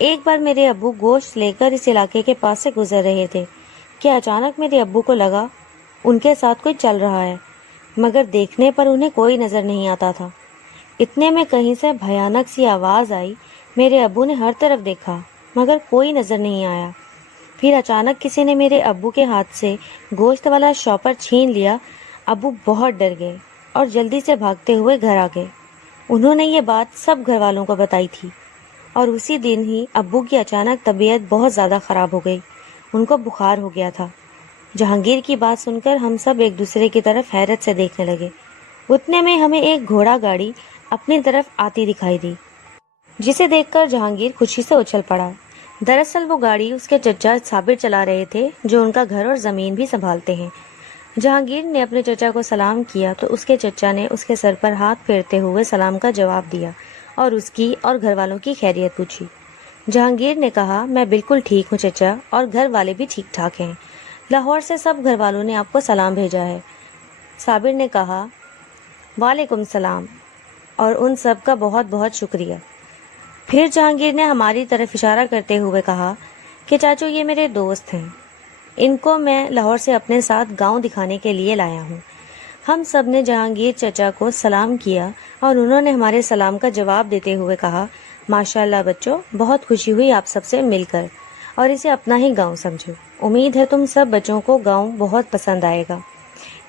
ایک بار میرے ابو گوشت لے کر اس علاقے کے پاس سے گزر رہے تھے کہ اچانک میرے ابو کو لگا ان کے ساتھ کوئی چل رہا ہے، مگر دیکھنے پر انہیں کوئی نظر نہیں آتا تھا۔ اتنے میں کہیں سے بھیانک سی آواز آئی۔ میرے ابو نے ہر طرف دیکھا مگر کوئی نظر نہیں آیا۔ پھر اچانک کسی نے میرے ابو کے ہاتھ سے گوشت والا شاپر چھین لیا۔ ابو بہت ڈر گئے اور جلدی سے بھاگتے ہوئے گھر آ گئے۔ انہوں نے یہ بات سب گھر والوں کو بتائی تھی اور اسی دن ہی ابو کی اچانک طبیعت بہت زیادہ خراب ہو گئی۔ ان کو بخار ہو گیا تھا۔ جہانگیر کی بات سن کر ہم سب ایک دوسرے کی طرف حیرت سے دیکھنے لگے۔ اتنے میں ہمیں ایک گھوڑا گاڑی اپنی طرف آتی دکھائی دی، جسے دیکھ کر جہانگیر خوشی سے اچھل پڑا۔ دراصل وہ گاڑی اس کے چچا صابر چلا رہے تھے، جو ان کا گھر اور زمین بھی سنبھالتے ہیں۔ جہانگیر نے اپنے چچا کو سلام کیا تو اس کے چچا نے اس کے سر پر ہاتھ پھیرتے ہوئے سلام کا جواب دیا اور اس کی اور گھر والوں کی خیریت پوچھی۔ جہانگیر نے کہا، میں بالکل ٹھیک ہوں چچا، اور گھر والے بھی ٹھیک ٹھاک ہیں۔ لاہور سے سب گھر والوں نے آپ کو سلام بھیجا ہے۔ صابر نے کہا، وعلیکم السلام، اور ان سب کا بہت بہت شکریہ۔ پھر جہانگیر نے ہماری طرف اشارہ کرتے ہوئے کہا کہ چاچو یہ میرے دوست ہیں، ان کو میں لاہور سے اپنے ساتھ گاؤں دکھانے کے لیے لایا ہوں۔ ہم سب نے جہانگیر چچا کو سلام کیا اور انہوں نے ہمارے سلام کا جواب دیتے ہوئے کہا، ماشاءاللہ بچوں، بہت خوشی ہوئی آپ سب سے مل کر، اور اسے اپنا ہی گاؤں سمجھو۔ امید ہے تم سب بچوں کو گاؤں بہت پسند آئے گا۔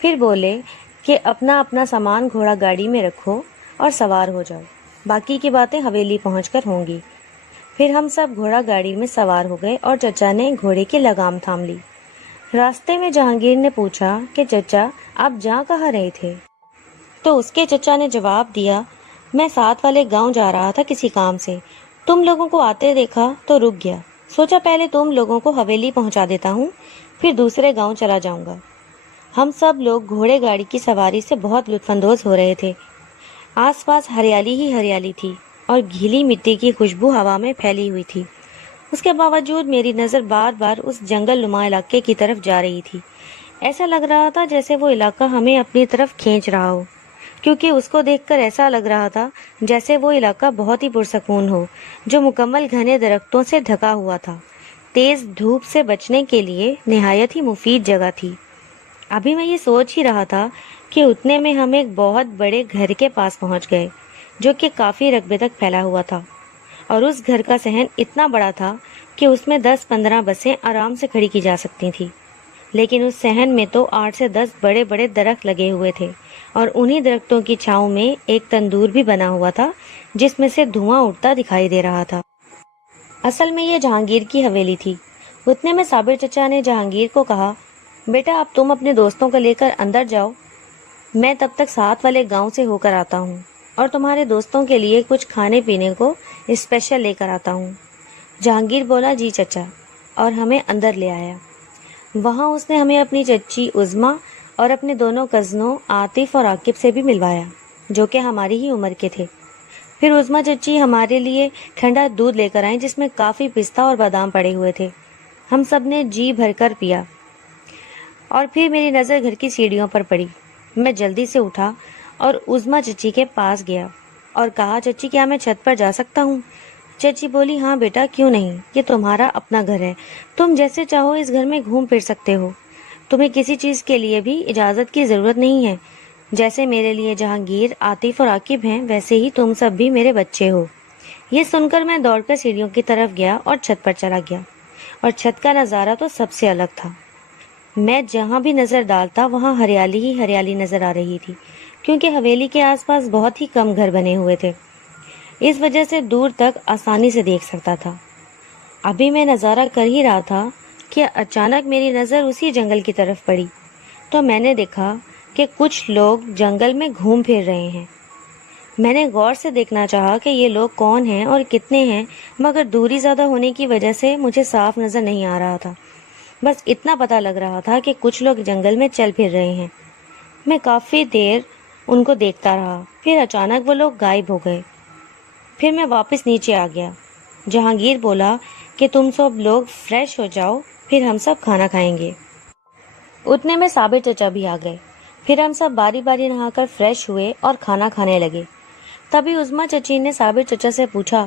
پھر بولے کہ اپنا اپنا سامان گھوڑا گاڑی میں رکھو اور سوار ہو جاؤ، باقی کی باتیں حویلی پہنچ کر ہوں گی۔ پھر ہم سب گھوڑا گاڑی میں سوار ہو گئے اور چچا نے گھوڑے کی لگام تھام لی۔ راستے میں جہانگیر نے پوچھا کہ چچا آپ جا کہاں رہے تھے؟ تو اس کے چچا نے جواب دیا، میں ساتھ والے گاؤں جا رہا تھا کسی کام سے، تم لوگوں کو آتے دیکھا تو رک گیا، سوچا پہلے تم لوگوں کو حویلی پہنچا دیتا ہوں، پھر دوسرے گاؤں چلا جاؤں گا۔ ہم سب لوگ گھوڑے گاڑی کی سواری سے بہت لطف اندوز ہو رہے تھے۔ آس پاس ہریالی ہی ہریالی تھی اور گیلی مٹی کی خوشبو ہوا میں پھیلی ہوئی تھی۔ اس کے باوجود میری نظر بار بار اس جنگل نما علاقے کی طرف جا رہی تھی۔ ایسا لگ رہا تھا جیسے وہ علاقہ ہمیں اپنی طرف کھینچ رہا ہو، کیونکہ اس کو دیکھ کر ایسا لگ رہا تھا جیسے وہ علاقہ بہت ہی پرسکون ہو، جو مکمل گھنے درختوں سے ڈھکا ہوا تھا۔ تیز دھوپ سے بچنے کے لیے نہایت ہی مفید جگہ تھی۔ ابھی میں یہ سوچ ہی رہا تھا کہ اتنے میں ہم ایک بہت بڑے گھر کے پاس پہنچ گئے، جو کہ کافی رقبے تک پھیلا ہوا تھا، اور اس گھر کا صحن اتنا بڑا تھا کہ اس میں 10-15 بسیں آرام سے کھڑی کی جا سکتی تھیں۔ لیکن اس صحن میں تو 8 سے 10 بڑے بڑے درخت لگے ہوئے تھے، اور انہی درختوں کی چھاؤں میں ایک تندور بھی بنا ہوا تھا جس میں سے دھواں اٹھتا دکھائی دے رہا تھا۔ اصل میں یہ جہانگیر کی حویلی تھی۔ اتنے میں صابر چچا نے جہانگیر کو کہا، بیٹا اب تم اپنے دوستوں کو لے کر اندر جاؤ، میں تب تک ساتھ والے گاؤں سے ہو کر آتا ہوں اور تمہارے دوستوں کے لیے کچھ کھانے پینے کو اسپیشل لے کر آتا ہوں۔ جہانگیر بولا، جی چچا، اور ہمیں اندر لے آیا۔ وہاں اس نے ہمیں اپنی چچی عظمیٰ اور اپنے دونوں کزنوں عاطف اور عاقب سے بھی ملوایا، جو کہ ہماری ہی عمر کے تھے۔ پھر عظمیٰ چچی ہمارے لیے ٹھنڈا دودھ لے کر آئیں، جس میں کافی پستہ اور بادام پڑے ہوئے تھے۔ ہم سب نے جی بھر کر پیا، اور پھر میری نظر گھر کی سیڑھیوں پر پڑی۔ میں جلدی سے اٹھا اور عظمیٰ چچی کے پاس گیا اور کہا، چچی کیا میں چھت پر جا سکتا ہوں؟ چچی بولی، ہاں بیٹا، کیوں نہیں، یہ تمہارا اپنا گھر ہے، تم جیسے چاہو اس گھر میں گھوم پھر سکتے ہو، تمہیں کسی چیز کے لیے بھی اجازت کی ضرورت نہیں ہے۔ جیسے میرے لیے جہانگیر، عاطف اور عاقب ہیں، ویسے ہی تم سب بھی میرے بچے ہو۔ یہ سن کر میں دوڑ کر سیڑھیوں کی طرف گیا اور چھت پر چلا گیا، اور چھت کا نظارہ تو سب سے الگ تھا۔ میں جہاں بھی نظر ڈالتا وہاں ہریالی ہی ہریالی نظر آ رہی تھی، کیونکہ حویلی کے آس پاس بہت ہی کم گھر بنے ہوئے تھے، اس وجہ سے دور تک آسانی سے دیکھ سکتا تھا۔ ابھی میں نظارہ کر ہی رہا تھا کہ اچانک میری نظر اسی جنگل کی طرف پڑی، تو میں نے دیکھا کہ کچھ لوگ جنگل میں گھوم پھر رہے ہیں۔ میں نے غور سے دیکھنا چاہا کہ یہ لوگ کون ہیں اور کتنے ہیں، مگر دوری زیادہ ہونے کی وجہ سے مجھے صاف نظر نہیں آ رہا تھا۔ بس اتنا پتہ لگ رہا تھا کہ کچھ لوگ جنگل میں چل پھر رہے ہیں۔ میں کافی دیر ان کو دیکھتا رہا، پھر اچانک وہ لوگ غائب ہو گئے۔ پھر میں واپس نیچے آ گیا۔ جہانگیر بولا کہ تم سب لوگ فریش ہو جاؤ، پھر ہم سب کھانا کھائیں گے۔ اتنے میں صابر چچا بھی آ گئے۔ پھر ہم سب باری باری نہا کر فریش ہوئے اور کھانا کھانے لگے۔ تبھی عظمیٰ چچی نے صابر چچا سے پوچھا،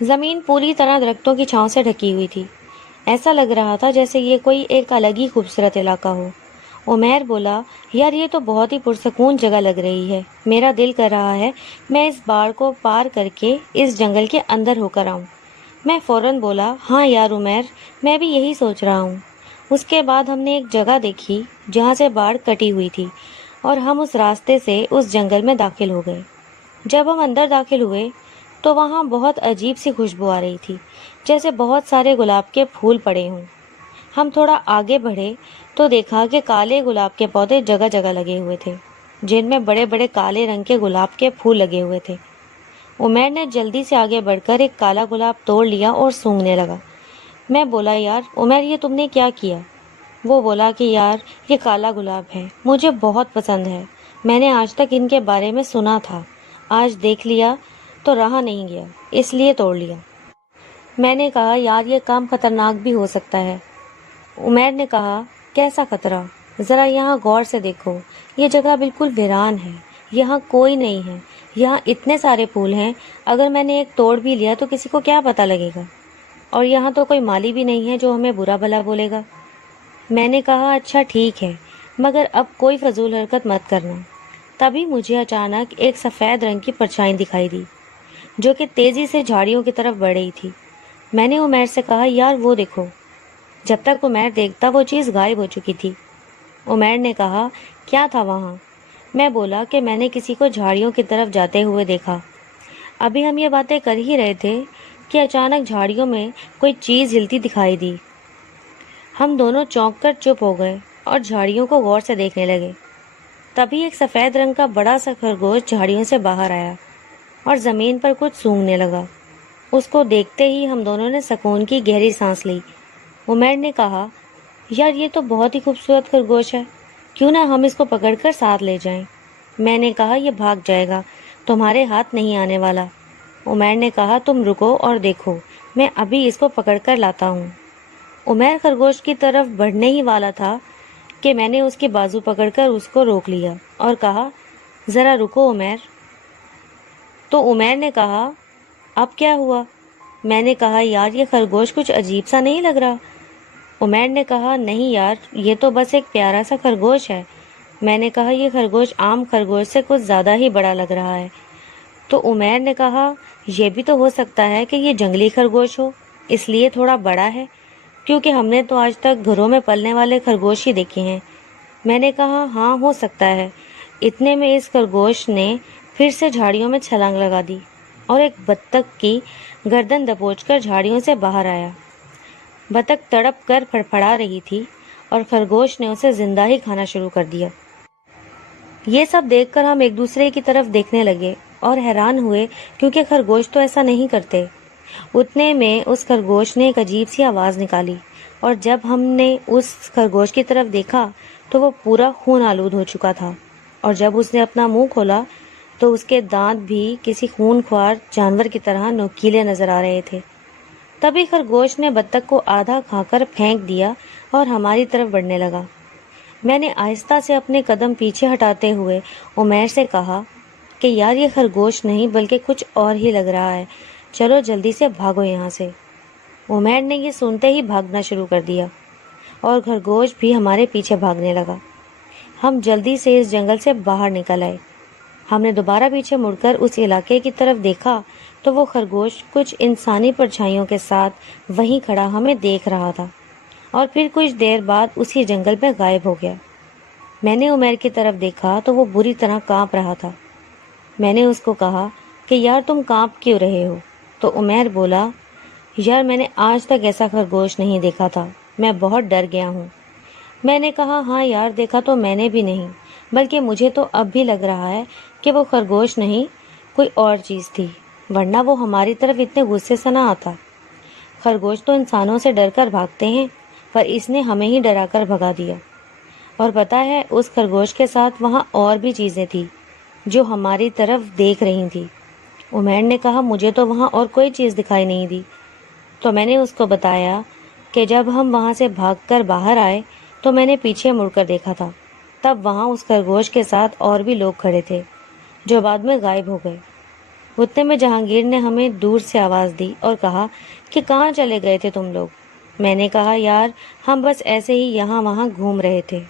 زمین پوری طرح درختوں کی چھاؤں سے ڈھکی ہوئی تھی۔ ایسا لگ رہا تھا جیسے یہ کوئی ایک الگ ہی خوبصورت علاقہ ہو۔ عمیر بولا، یار یہ تو بہت ہی پرسکون جگہ لگ رہی ہے، میرا دل کر رہا ہے میں اس باڑ کو پار کر کے اس جنگل کے اندر ہو کر آؤں۔ میں فوراً بولا، ہاں یار عمیر، میں بھی یہی سوچ رہا ہوں۔ اس کے بعد ہم نے ایک جگہ دیکھی جہاں سے باڑ کٹی ہوئی تھی اور ہم اس راستے سے اس جنگل میں داخل ہو گئے۔ جب ہم اندر داخل ہوئے تو وہاں بہت عجیب سی خوشبو آ رہی تھی، جیسے بہت سارے گلاب کے پھول پڑے ہوں۔ ہم تھوڑا آگے بڑھے تو دیکھا کہ کالے گلاب کے پودے جگہ جگہ لگے ہوئے تھے، جن میں بڑے بڑے کالے رنگ کے گلاب کے پھول لگے ہوئے تھے۔ عمیر نے جلدی سے آگے بڑھ کر ایک کالا گلاب توڑ لیا اور سونگھنے لگا۔ میں بولا، یار عمیر، یہ تم نے کیا کیا؟ وہ بولا کہ یار یہ کالا گلاب ہے، مجھے بہت پسند ہے، میں نے آج تک ان کے بارے میں سنا تھا، آج دیکھ لیا تو رہا نہیں گیا، اس لیے توڑ لیا۔ میں نے کہا، یار یہ کام خطرناک بھی ہو سکتا ہے۔ عمیر نے کہا، کیسا خطرہ؟ ذرا یہاں غور سے دیکھو، یہ جگہ بالکل ویران ہے، یہاں کوئی نہیں ہے، یہاں اتنے سارے پھول ہیں، اگر میں نے ایک توڑ بھی لیا تو کسی کو کیا پتہ لگے گا، اور یہاں تو کوئی مالی بھی نہیں ہے جو ہمیں برا بھلا بولے گا۔ میں نے کہا، اچھا ٹھیک ہے، مگر اب کوئی فضول حرکت مت کرنا۔ تبھی مجھے اچانک ایک سفید رنگ کی پرچھائی دکھائی دی جو کہ تیزی سے جھاڑیوں کی طرف بڑھ رہی تھی۔ میں نے عمیر سے کہا، یار وہ دیکھو۔ جب تک عمیر دیکھتا وہ چیز غائب ہو چکی تھی۔ عمیر نے کہا، کیا تھا وہاں؟ میں بولا کہ میں نے کسی کو جھاڑیوں کی طرف جاتے ہوئے دیکھا۔ ابھی ہم یہ باتیں کر ہی رہے تھے کہ اچانک جھاڑیوں میں کوئی چیز ہلتی دکھائی دی۔ ہم دونوں چونک کر چپ ہو گئے اور جھاڑیوں کو غور سے دیکھنے لگے۔ تبھی ایک سفید رنگ کا بڑا سا خرگوش جھاڑیوں سے باہر آیا اور زمین پر کچھ سونگھنے لگا۔ اس کو دیکھتے ہی ہم دونوں نے سکون کی گہری سانس لی۔ عمیر نے کہا، یار یہ تو بہت ہی خوبصورت خرگوش ہے، کیوں نہ ہم اس کو پکڑ کر ساتھ لے جائیں؟ میں نے کہا، یہ بھاگ جائے گا، تمہارے ہاتھ نہیں آنے والا۔ عمیر نے کہا، تم رکو اور دیکھو، میں ابھی اس کو پکڑ کر لاتا ہوں۔ عمیر خرگوش کی طرف بڑھنے ہی والا تھا کہ میں نے اس کی بازو پکڑ کر اس کو روک لیا اور کہا، ذرا رکو عمیر۔ تو عمیر نے کہا، اب کیا ہوا؟ میں نے کہا، یار یہ خرگوش کچھ عجیب سا نہیں لگ رہا؟ عمیر نے کہا، نہیں یار، یہ تو بس ایک پیارا سا خرگوش ہے۔ میں نے کہا، یہ خرگوش عام خرگوش سے کچھ زیادہ ہی بڑا لگ رہا ہے۔ تو عمیر نے کہا، یہ بھی تو ہو سکتا ہے کہ یہ جنگلی خرگوش ہو، اس لیے تھوڑا بڑا ہے، کیونکہ ہم نے تو آج تک گھروں میں پلنے والے خرگوش ہی دیکھے ہیں۔ میں نے کہا، ہاں ہو سکتا ہے۔ اتنے میں اس خرگوش نے پھر سے جھاڑیوں میں چھلانگ لگا دی اور ایک بطخ کی گردن دبوچ کر جھاڑیوں سے باہر آیا۔ بطخ تڑپ کر پھڑپھڑا رہی تھی اور خرگوش نے اسے زندہ ہی کھانا شروع کر دیا۔ یہ سب دیکھ کر ہم ایک دوسرے کی طرف دیکھنے لگے اور حیران ہوئے، کیونکہ خرگوش تو ایسا نہیں کرتے۔ اتنے میں اس خرگوش نے ایک عجیب سی آواز نکالی، اور جب ہم نے اس خرگوش کی طرف دیکھا تو وہ پورا خون آلود ہو چکا تھا، اور جب اس نے اپنا منہ کھولا تو اس کے دانت بھی کسی خون خوار جانور کی طرح نوکیلے نظر آ رہے تھے۔ تبھی خرگوش نے بطخ کو آدھا کھا کر پھینک دیا اور ہماری طرف بڑھنے لگا۔ میں نے آہستہ سے اپنے قدم پیچھے ہٹاتے ہوئے عمیر سے کہا کہ یار یہ خرگوش نہیں بلکہ کچھ اور ہی لگ رہا ہے، چلو جلدی سے بھاگو یہاں سے۔ عمیر نے یہ سنتے ہی بھاگنا شروع کر دیا اور خرگوش بھی ہمارے پیچھے بھاگنے لگا۔ ہم جلدی سے اس جنگل سے باہر نکل آئے۔ ہم نے دوبارہ پیچھے مڑ کر اس علاقے کی طرف دیکھا تو وہ خرگوش کچھ انسانی پرچھائیوں کے ساتھ وہیں کھڑا ہمیں دیکھ رہا تھا، اور پھر کچھ دیر بعد اسی جنگل میں غائب ہو گیا۔ میں نے عمیر کی طرف دیکھا تو وہ بری طرح کانپ رہا تھا۔ میں نے اس کو کہا کہ یار تم کانپ کیوں رہے ہو؟ تو عمیر بولا، یار میں نے آج تک ایسا خرگوش نہیں دیکھا تھا، میں بہت ڈر گیا ہوں۔ میں نے کہا، ہاں یار دیکھا تو میں نے بھی نہیں، بلکہ مجھے تو اب بھی لگ رہا ہے کہ وہ خرگوش نہیں کوئی اور چیز تھی، ورنہ وہ ہماری طرف اتنے غصے سے نہ آتا۔ خرگوش تو انسانوں سے ڈر کر بھاگتے ہیں، پر اس نے ہمیں ہی ڈرا کر بھگا دیا۔ اور پتہ ہے اس خرگوش کے ساتھ وہاں اور بھی چیزیں تھیں جو ہماری طرف دیکھ رہی تھیں۔ عمیر نے کہا، مجھے تو وہاں اور کوئی چیز دکھائی نہیں دی۔ تو میں نے اس کو بتایا کہ جب ہم وہاں سے بھاگ کر باہر آئے تو میں نے پیچھے مڑ کر دیکھا تھا، تب وہاں اس خرگوش کے ساتھ اور بھی لوگ کھڑے تھے جو بعد میں غائب ہو گئے۔ اتنے میں جہانگیر نے ہمیں دور سے آواز دی اور کہا کہ کہاں چلے گئے تھے تم لوگ؟ میں نے کہا یار ہم بس ایسے ہی یہاں وہاں گھوم رہے تھے۔